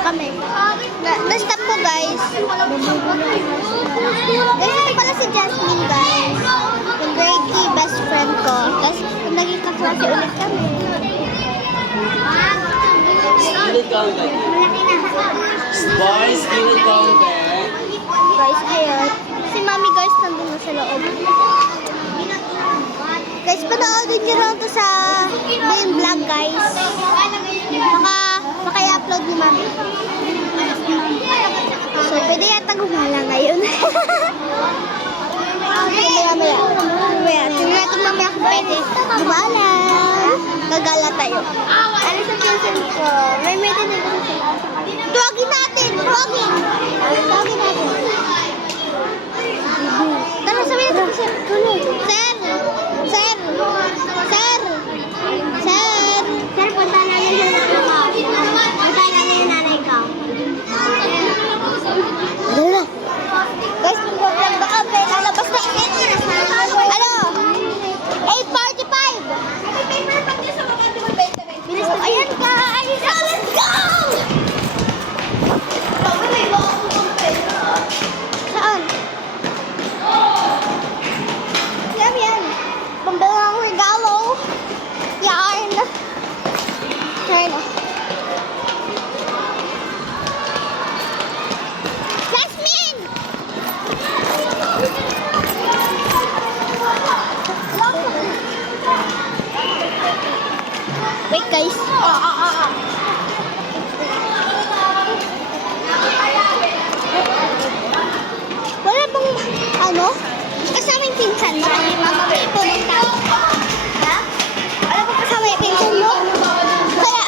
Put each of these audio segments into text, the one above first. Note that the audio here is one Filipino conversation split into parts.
kami. Na-stop ko guys. Guys, ito pala si Jasmine guys. Yung grade 3 best friend ko. Tapos naging kaklase ulit kami. Gilid ka ang bag. Boys, gilid ka ang bag. Guys, ayun. Si Mami guys nandun na sa loob. Guys, panoodin nyo lang to sa main vlog guys. Maka-i-upload ni Mami. So, pwede yata gumala ngayon. Mamaya. Tingnan natin mamaya kung pwede gumala. Gagala tayo. Ano sa pinsan ko? May din na doon sila. Tuwagin natin! Tuwagin natin. Tara, sabihin natin sir. Sir, punta namin yung nanay ko. Dala. Guys, baka may lalabas na. Ano? 8:45. Bilis na. Ayan guys! Let's go! Saan? Yan. Pambalang regalo. Yan. Ayan. Jasmine! Wait guys. Wala bang ano? Kasama yung pinsan mo? Wala bang kasama yung pinsan mo? Kaya,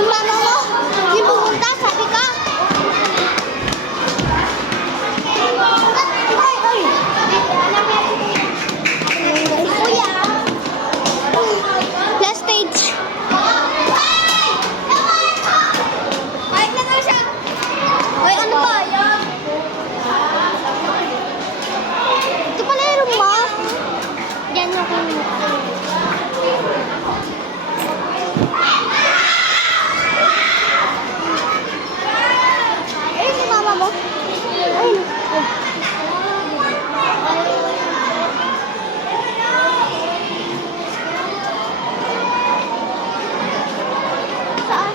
yung mama mo, yung pumunta, sabi ka? Ay! Kuya! Last stage. Kahit na nga siya. Uy, ano ba? Ito pala yung room mo. Diyan yung room mo. Ayun si mama mo. Ayun. Saan?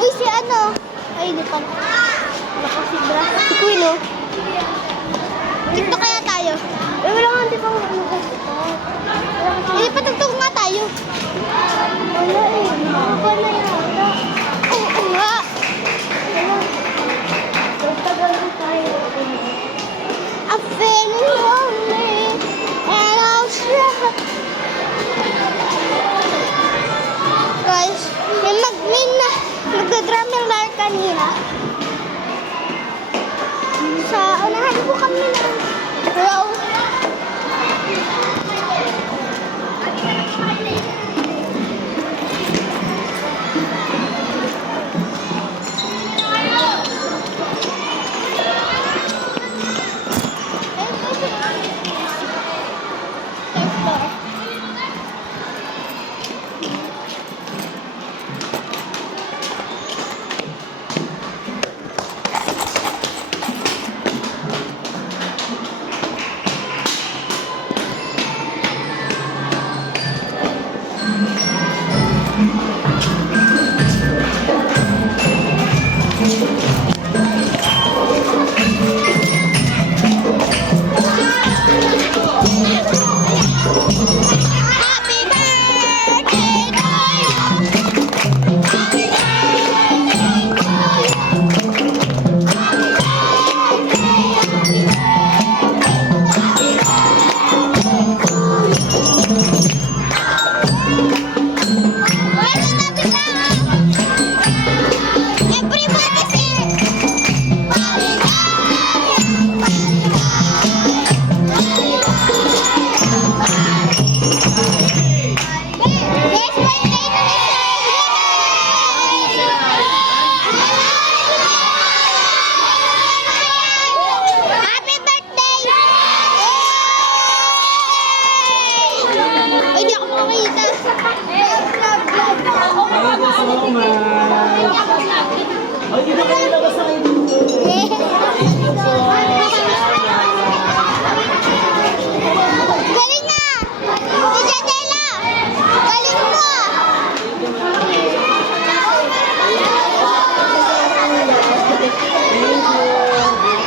Uy, si ano? Ay, hindi pa. Wala pa si Bra. Si Queen, oh. TikTok kaya tayo? Eh, wala nga, hindi pa ano kasi. Eh, patugtog nga tayo. Wala eh. Baka na yata. Oo nga. Tagtagal na tayo. I'm feeling lonely and I'm sad. Guys, may nagdadrum yung Lark kanina. Sa unahan po kami na. Hello? Thank you so much. Ay, dito kayo labas na kayo dito. Thank you po. Galing na! Tita Dela! Galing mo!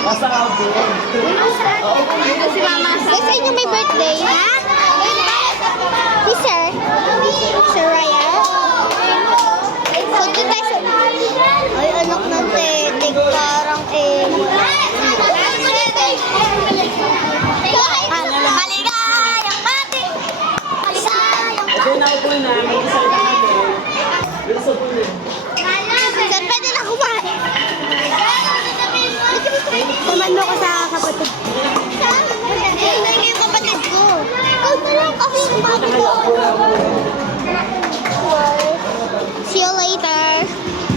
Masabi. Si Mama. Kasi inyo may birthday. Ha? Si Sir. Sir Ryan. So, doon tayo sa... Ay, anak ng tetek. Parang Maligayang bati! Maligayang Ito na ako na. Mag-isay na kami. Bilisan po yun. Sir, pwede na kumain. Kumando ko sa kapatid